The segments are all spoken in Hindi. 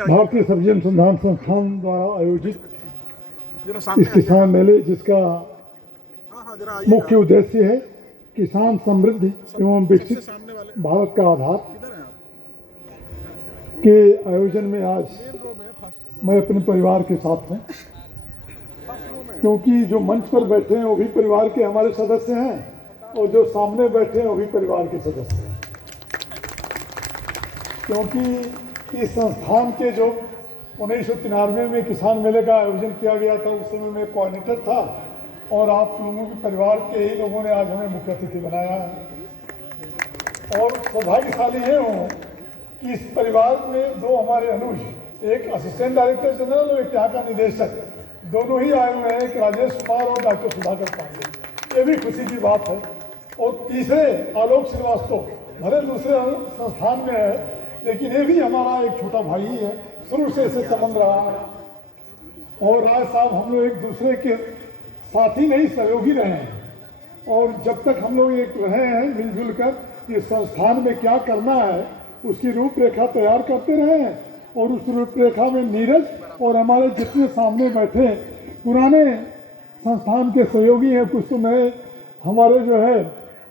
भारतीय सब्जी अनुसंधान संस्थान द्वारा आयोजित इस किसान मेले जिसका मुख्य उद्देश्य है किसान समृद्ध एवं विकसित भारत का आधार के आयोजन में आज मैं अपने परिवार के साथ हूँ, क्योंकि जो मंच पर बैठे हैं वो भी परिवार के हमारे सदस्य हैं और जो सामने बैठे हैं वो भी परिवार के सदस्य हैं। क्योंकि इस संस्थान के जो 1993 में किसान मेले का आयोजन किया गया था उस समय मैं कोऑर्डिनेटर था और आप लोगों के परिवार के ही लोगों ने आज हमें मुख्य अतिथि बनाया है। और सौभाग्यशाली है हूँ कि इस परिवार में दो हमारे अनुज, एक असिस्टेंट डायरेक्टर जनरल और एक यहाँ का निदेशक, दोनों ही आए हुए हैं, एक राजेश कुमार और डॉक्टर सुधाकर पांडे। ये भी खुशी की बात है। और तीसरे आलोक श्रीवास्तव, भले दूसरे संस्थान में है लेकिन ये भी हमारा एक छोटा भाई ही है, शुरू से इसे संबंध रहा है। और राय साहब हम लोग एक दूसरे के साथी नहीं सहयोगी रहे हैं और जब तक हम लोग एक रहे हैं मिलजुल कर इस संस्थान में क्या करना है उसकी रूपरेखा तैयार करते रहे हैं। और उस रूपरेखा में नीरज और हमारे जितने सामने बैठे पुराने संस्थान के सहयोगी हैं, कुछ तो नए हमारे जो है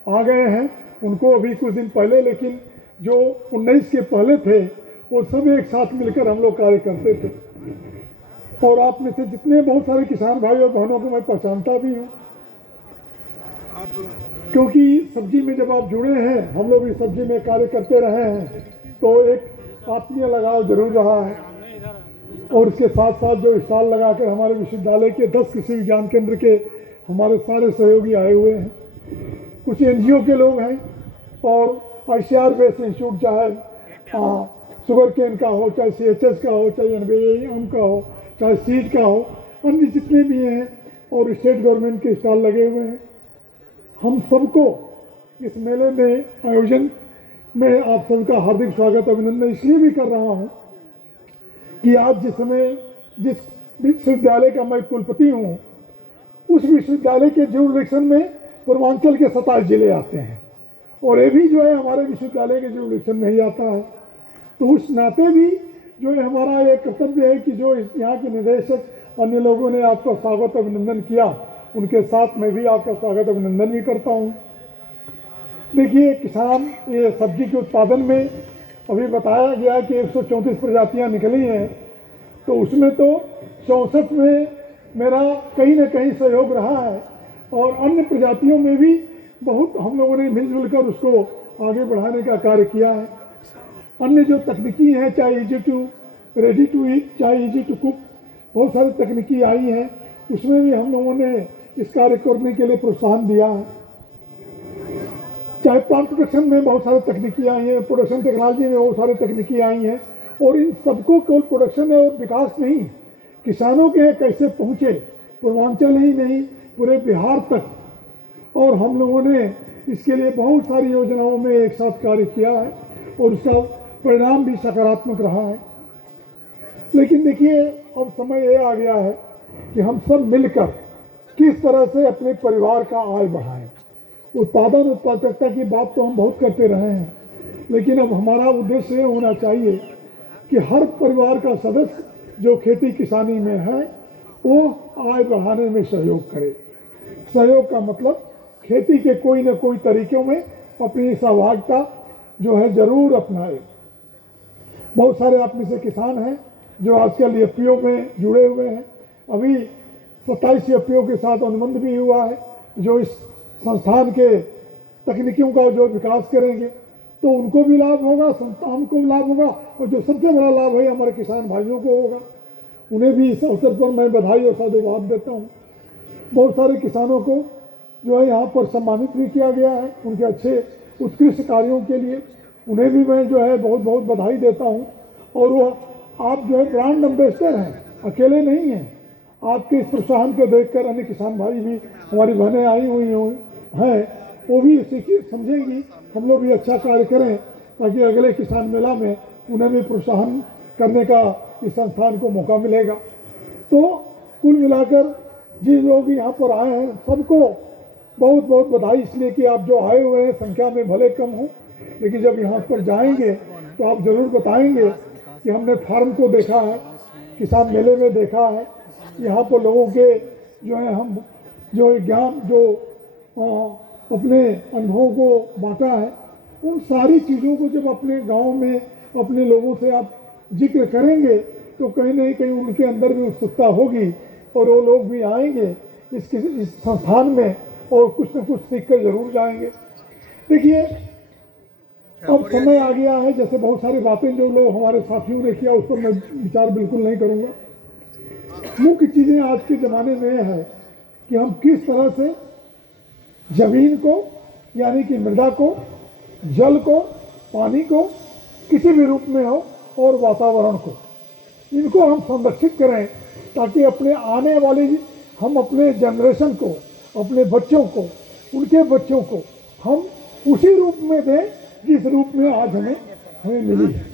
आ गए हैं, उनको अभी कुछ दिन पहले, लेकिन जो 19 के पहले थे वो सब एक साथ मिलकर हम लोग कार्य करते थे। और आप में से जितने बहुत सारे किसान भाई और बहनों को मैं पहचानता भी हूँ, क्योंकि सब्जी में जब आप जुड़े हैं, हम लोग इस सब्जी में कार्य करते रहे हैं, तो एक आत्मीय लगाव जरूर रहा है। और इसके साथ साथ जो स्टॉल लगाकर हमारे विश्वविद्यालय के 10 कृषि विज्ञान केंद्र के हमारे सारे सहयोगी आए हुए हैं, कुछ NGO के लोग हैं और ICR बेस्ड इंस्टीट्यूट, चाहे शुगर केन का हो, चाहे CHS का हो, चाहे NBAM का हो, चाहे सीड का हो, अन्य जितने भी हैं और स्टेट गवर्नमेंट के स्टॉल लगे हुए हैं। हम सबको इस मेले में आयोजन में आप सबका हार्दिक स्वागत अभिनंदन इसलिए भी कर रहा हूँ कि आज जिस समय जिस विश्वविद्यालय का मैं कुलपति हूँ, उस विश्वविद्यालय के जुरिडिक्शन में पूर्वांचल के 27 जिले आते हैं और ये भी जो है हमारे विश्वविद्यालय के जुरिडिक्शन में ही आता है। तो उस नाते भी जो है हमारा ये कर्तव्य है कि जो यहाँ के निदेशक अन्य लोगों ने आपका स्वागत अभिनंदन किया, उनके साथ मैं भी आपका स्वागत अभिनंदन भी करता हूँ। देखिए, किसान ये सब्जी के उत्पादन में अभी बताया गया कि 134 प्रजातियाँ निकली हैं, तो उसमें तो 64 में मेरा कहीं ना कहीं सहयोग रहा है और अन्य प्रजातियों में भी बहुत हम लोगों ने मिलजुल कर उसको आगे बढ़ाने का कार्य किया है। अन्य जो तकनीकी हैं, चाहे easy to ready to eat, चाहे इजी टू कुक, बहुत सारी तकनीकी आई हैं, उसमें भी हम लोगों ने इस कार्य करने के लिए प्रोत्साहन दिया है। चाहे प्लांट प्रोडक्शन में बहुत सारी तकनीकी आई हैं, प्रोडक्शन टेक्नोलॉजी में बहुत सारी तकनीकी आई हैं, और इन सबको केवल प्रोडक्शन और विकास नहीं, किसानों के कैसे पहुँचे, पूर्वांचल ही नहीं पूरे बिहार तक। और हम लोगों ने इसके लिए बहुत सारी योजनाओं में एक साथ कार्य किया है और उसका परिणाम भी सकारात्मक रहा है। लेकिन देखिए, अब समय ये आ गया है कि हम सब मिलकर किस तरह से अपने परिवार का आय बढ़ाएं। उत्पादन उत्पादकता की बात तो हम बहुत करते रहे हैं, लेकिन अब हमारा उद्देश्य ये होना चाहिए कि हर परिवार का सदस्य जो खेती किसानी में है वो आय बढ़ाने में सहयोग करे। सहयोग का मतलब खेती के कोई न कोई तरीक़ों में अपनी सहभागिता जो है जरूर अपनाए। बहुत सारे आप में से किसान हैं जो आजकल FPO में जुड़े हुए हैं। अभी 27 FPO के साथ अनुबंध भी हुआ है जो इस संस्थान के तकनीकियों का जो विकास करेंगे, तो उनको भी लाभ होगा, संस्थान को भी लाभ होगा, और जो सबसे बड़ा लाभ है हमारे किसान भाइयों को होगा। उन्हें भी इस अवसर पर मैं बधाई और साधुवाद देता हूँ। बहुत सारे किसानों को जो है यहाँ पर सम्मानित भी किया गया है उनके अच्छे उत्कृष्ट कार्यों के लिए, उन्हें भी मैं जो है बहुत बहुत बधाई देता हूँ। और वो आप जो है ब्रांड एम्बेसडर हैं, अकेले नहीं हैं। आपके इस प्रोत्साहन को देखकर अन्य किसान भाई भी, हमारी बहनें आई हुई हैं, वो भी समझेंगी हम लोग भी अच्छा कार्य करें ताकि अगले किसान मेला में उन्हें भी प्रोत्साहन करने का इस संस्थान को मौका मिलेगा। तो कुल मिलाकर जिन लोग यहाँ पर आए हैं सबको बहुत बहुत बधाई, इसलिए कि आप जो आए हुए हैं संख्या में भले कम हो, लेकिन जब यहाँ पर जाएंगे तो आप ज़रूर बताएंगे कि हमने फार्म को देखा है, किसान मेले में देखा है, यहाँ पर लोगों के जो है हम जो ज्ञान जो अपने अनुभवों को बांटा है, उन सारी चीज़ों को जब अपने गांव में अपने लोगों से आप जिक्र करेंगे तो कहीं ना कहीं उनके अंदर भी उत्सुकता होगी और वो लोग भी आएंगे इस संस्थान में और कुछ न कुछ सीख कर जरूर जाएंगे। देखिए अब समय आ गया है, जैसे बहुत सारी बातें जो लोग हमारे साथियों ने किया उस पर मैं विचार बिल्कुल नहीं करूँगा। मुख्य चीज़ें आज के ज़माने में यह है कि हम किस तरह से जमीन को यानी कि मृदा को, जल को, पानी को किसी भी रूप में हो और वातावरण को, इनको हम संरक्षित करें ताकि अपने आने वाली हम अपने जनरेशन को, अपने बच्चों को, उनके बच्चों को हम उसी रूप में दें जिस रूप में आज हमें मिली है।